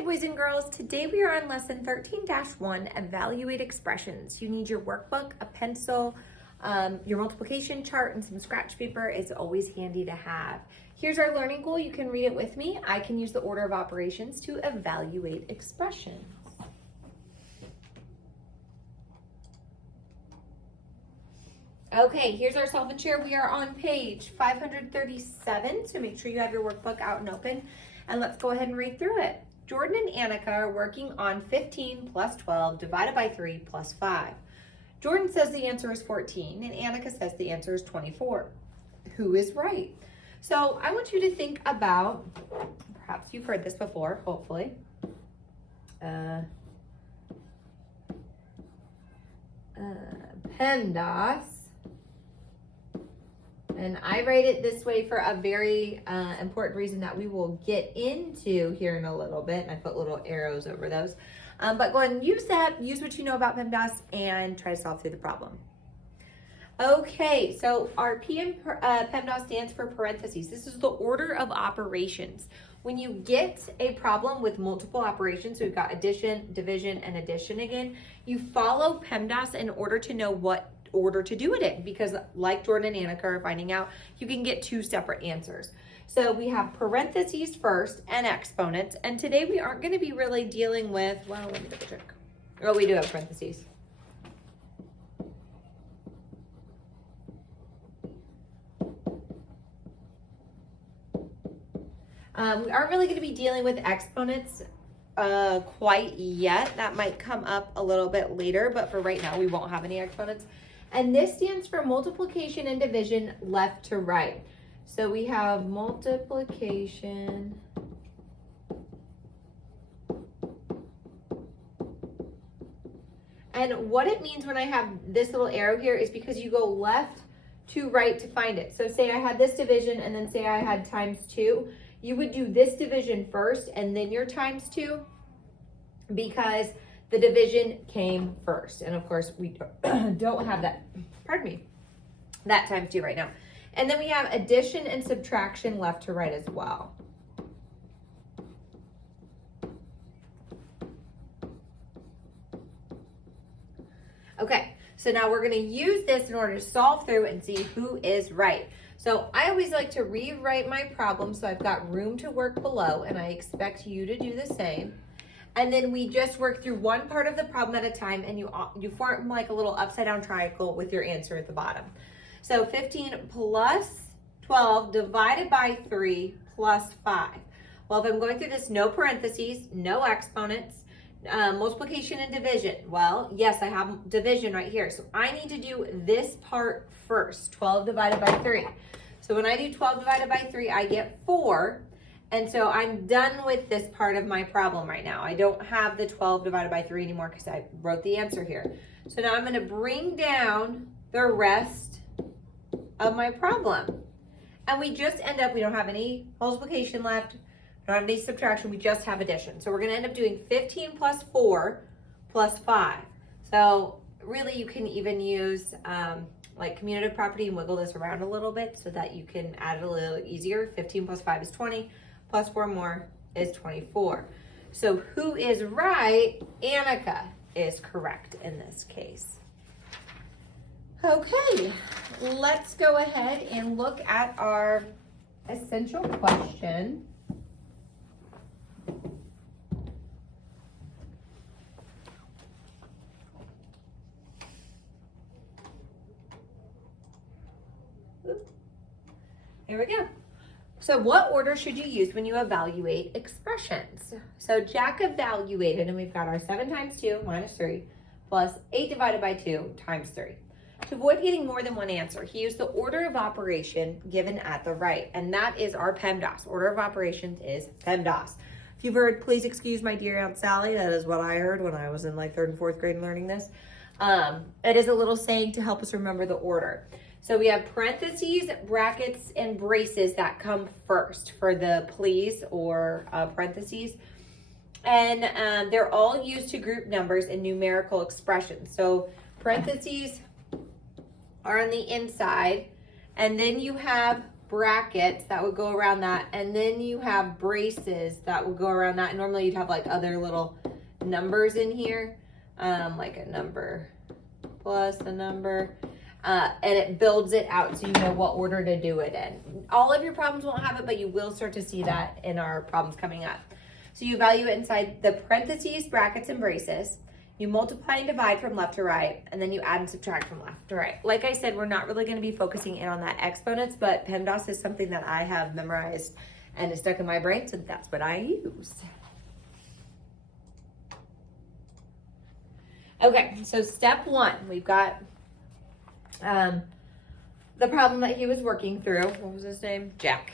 Hey boys and girls, today we are on lesson 13-1, evaluate expressions. You need your workbook, a pencil, your multiplication chart, and some scratch paper. It's always handy to have. Here's our learning goal. You can read it with me. I can use the order of operations to evaluate expressions. Okay, here's our solve and share. We are on page 537, so make sure you have your workbook out and open. And let's go ahead and read through it. Jordan and Annika are working on 15 plus 12 divided by 3 plus 5. Jordan says the answer is 14 and Annika says the answer is 24. Who is right? So I want you to think about, perhaps you've heard this before, hopefully. PEMDAS. And I write it this way for a very important reason that we will get into here in a little bit. And I put little arrows over those. But go ahead and use that. Use what you know about PEMDAS and try to solve through the problem. Okay, so our PEMDAS stands for parentheses. This is the order of operations. When you get a problem with multiple operations, so we've got addition, division, and addition again, you follow PEMDAS in order to know what order to do it in, because like Jordan and Annika are finding out, you can get two separate answers. So we have parentheses first and exponents, and today we aren't going to be really dealing with, well, let me double check. Oh, we do have parentheses. We aren't really going to be dealing with exponents quite yet. That might come up a little bit later, but for right now, we won't have any exponents. And this stands for multiplication and division left to right. So we have multiplication and what it means when I have this little arrow here is because you go left to right to find it. So say I had this division and then say I had times 2. You would do this division first and then your times 2 because the division came first. And of course, we don't have that, pardon me, that times 2 right now. And then we have addition and subtraction left to right as well. Okay, so now we're gonna use this in order to solve through and see who is right. So I always like to rewrite my problem so I've got room to work below, and I expect you to do the same. And then we just work through one part of the problem at a time, and you form like a little upside down triangle with your answer at the bottom. So 15 plus 12 divided by 3 plus 5. Well, if I'm going through this, no parentheses, no exponents, multiplication and division. Well, yes, I have division right here. So I need to do this part first, 12 divided by 3. So when I do 12 divided by 3, I get 4. And so I'm done with this part of my problem right now. I don't have the 12 divided by 3 anymore because I wrote the answer here. So now I'm going to bring down the rest of my problem. And we just end up, we don't have any multiplication left, we don't have any subtraction, we just have addition. So we're going to end up doing 15 plus 4 plus 5. So really you can even use like commutative property and wiggle this around a little bit so that you can add it a little easier. 15 plus 5 is 20. Plus 4 more is 24. So who is right? Annika is correct in this case. Okay, let's go ahead and look at our essential question. Here we go. So what order should you use when you evaluate expressions? So Jack evaluated, and we've got our 7 times 2 minus 3 plus 8 divided by 2 times 3. To avoid getting more than one answer, he used the order of operation given at the right, and that is our PEMDAS. Order of operations is PEMDAS. If you've heard, please excuse my dear Aunt Sally, that is what I heard when I was in like 3rd and 4th grade and learning this. It is a little saying to help us remember the order. So we have parentheses, brackets, and braces that come first for the please or parentheses. And they're all used to group numbers in numerical expressions. So parentheses are on the inside, and then you have brackets that would go around that, and then you have braces that would go around that. And normally you'd have like other little numbers in here, like a number plus a number, and it builds it out so you know what order to do it in. All of your problems won't have it, but you will start to see that in our problems coming up. So you value it inside the parentheses, brackets, and braces. You multiply and divide from left to right, and then you add and subtract from left to right. Like I said, we're not really going to be focusing in on that exponents, but PEMDAS is something that I have memorized and is stuck in my brain, so that's what I use. Okay, so step one, we've got the problem that he was working through. What was his name? Jack.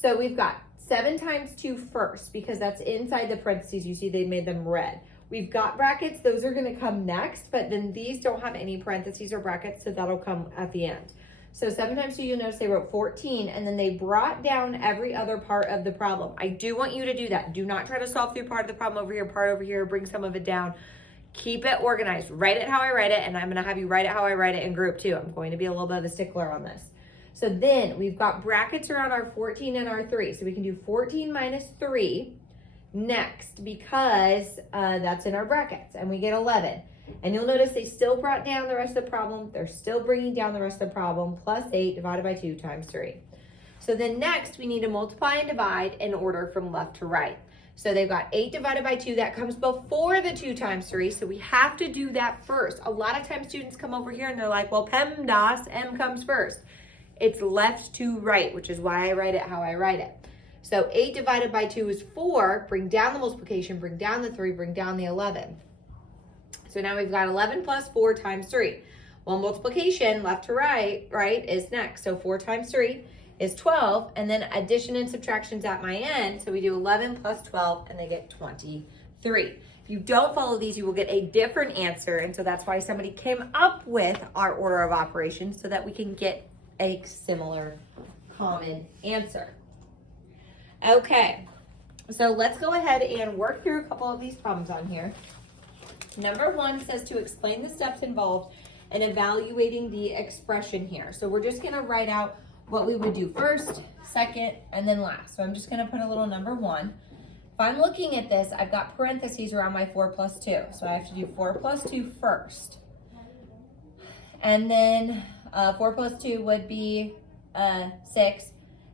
So we've got 7 times 2 first, because that's inside the parentheses. You see they made them red. We've got brackets, those are gonna come next, but then these don't have any parentheses or brackets, so that'll come at the end. So 7 times 2, you'll notice they wrote 14, and then they brought down every other part of the problem. I do want you to do that. Do not try to solve through part of the problem over here, part over here, bring some of it down. Keep it organized. Write it how I write it, and I'm gonna have you write it how I write it in group too. I'm going to be a little bit of a stickler on this. So then we've got brackets around our 14 and our 3. So we can do 14 minus 3 next, because that's in our brackets, and we get 11. And you'll notice they still brought down the rest of the problem. They're still bringing down the rest of the problem, plus 8 divided by 2 times 3. So then next we need to multiply and divide in order from left to right. So they've got 8 divided by 2. That comes before the 2 times 3, so we have to do that first. A lot of times students come over here and they're like, well, PEMDAS, M comes first. It's left to right, which is why I write it how I write it. So 8 divided by 2 is 4. Bring down the multiplication, bring down the 3, bring down the 11. So now we've got 11 plus 4 times 3. Well, multiplication, left to right, is next. So 4 times 3 is 12, and then addition and subtraction's at my end. So we do 11 plus 12, and they get 23. If you don't follow these, you will get a different answer, and so that's why somebody came up with our order of operations, so that we can get a similar common answer. Okay, so let's go ahead and work through a couple of these problems on here. Number 1 says to explain the steps involved in evaluating the expression here. So we're just gonna write out what we would do first, second, and then last. So I'm just gonna put a little number 1. If I'm looking at this, I've got parentheses around my 4 plus 2. So I have to do 4 plus 2 first. And then 4 plus 2 would be 6.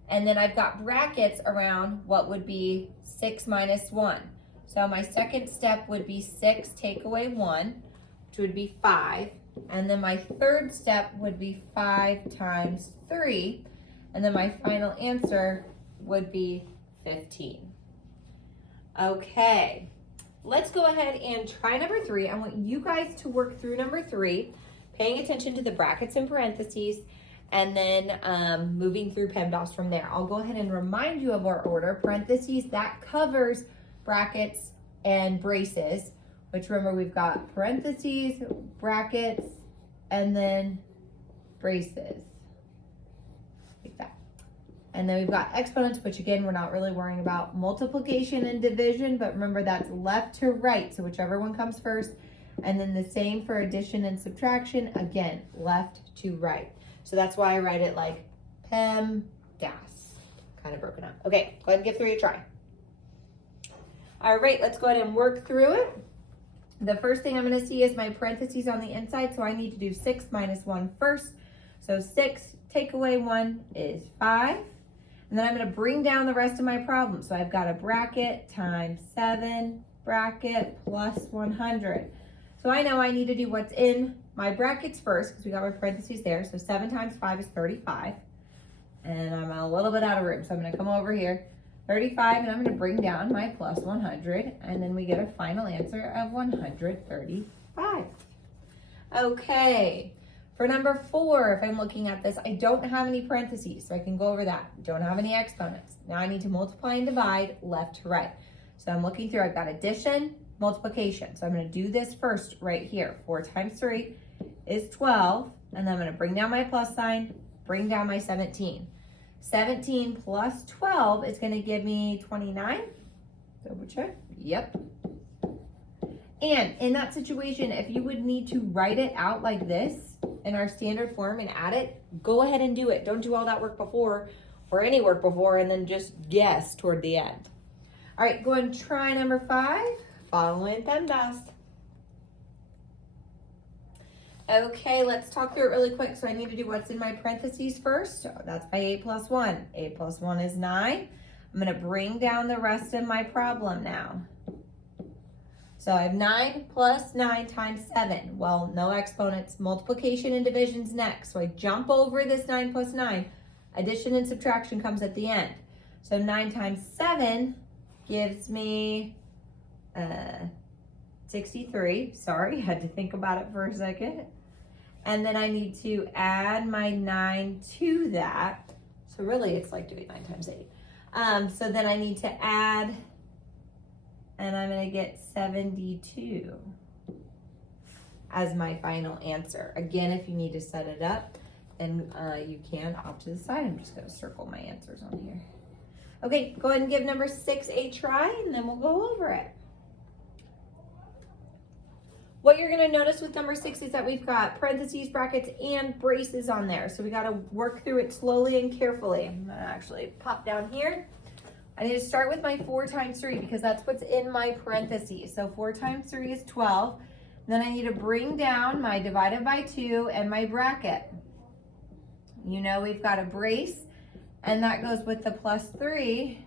And then I've got brackets around what would be 6 minus 1. So my second step would be 6 take away 1, which would be 5. And then my third step would be 5 times 3. And then my final answer would be 15. Okay, let's go ahead and try number 3. I want you guys to work through number 3, paying attention to the brackets and parentheses, and then moving through PEMDAS from there. I'll go ahead and remind you of our order. Parentheses, that covers brackets and braces, which remember we've got parentheses, brackets, and then braces, like that. And then we've got exponents, which again, we're not really worrying about. Multiplication and division, but remember that's left to right, so whichever one comes first. And then the same for addition and subtraction, again, left to right. So that's why I write it like PEMDAS, kind of broken up. Okay, go ahead and give 3 a try. All right, let's go ahead and work through it. The first thing I'm gonna see is my parentheses on the inside, so I need to do 6 minus 1 first. So 6 take away 1 is 5. And then I'm gonna bring down the rest of my problem. So I've got a bracket times 7, bracket plus 100. So I know I need to do what's in my brackets first, because we got my parentheses there. So 7 times 5 is 35. And I'm a little bit out of room, so I'm gonna come over here. 35, and I'm gonna bring down my plus 100, and then we get a final answer of 135. Okay, for number 4, if I'm looking at this, I don't have any parentheses, so I can go over that. Don't have any exponents. Now I need to multiply and divide left to right. So I'm looking through, I've got addition, multiplication. So I'm gonna do this first right here. 4 times 3 is 12, and then I'm gonna bring down my plus sign, bring down my 17. 17 plus 12 is going to give me 29. Double check. Yep. And in that situation, if you would need to write it out like this in our standard form and add it, go ahead and do it. Don't do all that work before or any work before and then just guess toward the end. All right, go and try number 5. Follow intentas. Okay, let's talk through it really quick. So I need to do what's in my parentheses first. So that's my 8 plus 1. 8 plus 1 is 9. I'm going to bring down the rest of my problem now. So I have 9 plus 9 times 7. Well, no exponents. Multiplication and division's next. So I jump over this 9 plus 9. Addition and subtraction comes at the end. So 9 times 7 gives me 63. Sorry, had to think about it for a second. And then I need to add my 9 to that. So really it's like doing 9 times 8. So then I need to add, and I'm going to get 72 as my final answer. Again, if you need to set it up, then you can off to the side. I'm just going to circle my answers on here. Okay, go ahead and give number 6 a try, and then we'll go over it. What you're going to notice with number 6 is that we've got parentheses, brackets, and braces on there. So we got to work through it slowly and carefully. I'm going to actually pop down here. I need to start with my 4 times 3 because that's what's in my parentheses. So 4 times 3 is 12. Then I need to bring down my divided by 2 and my bracket. You know we've got a brace, and that goes with the plus 3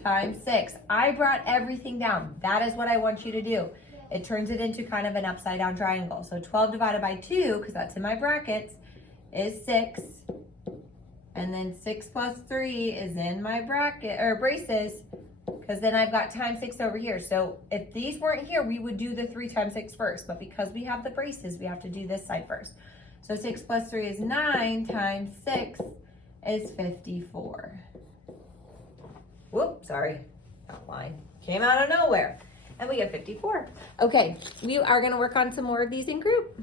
times 6. I brought everything down. That is what I want you to do. It turns it into kind of an upside down triangle. So 12 divided by 2, because that's in my brackets, is 6. And then 6 plus 3 is in my bracket, or braces, because then I've got times 6 over here. So if these weren't here, we would do the 3 times 6 first. But because we have the braces, we have to do this side first. So 6 plus 3 is 9 times 6 is 54. Whoop, sorry, that line came out of nowhere. And we get 54. Okay, we are going to work on some more of these in group.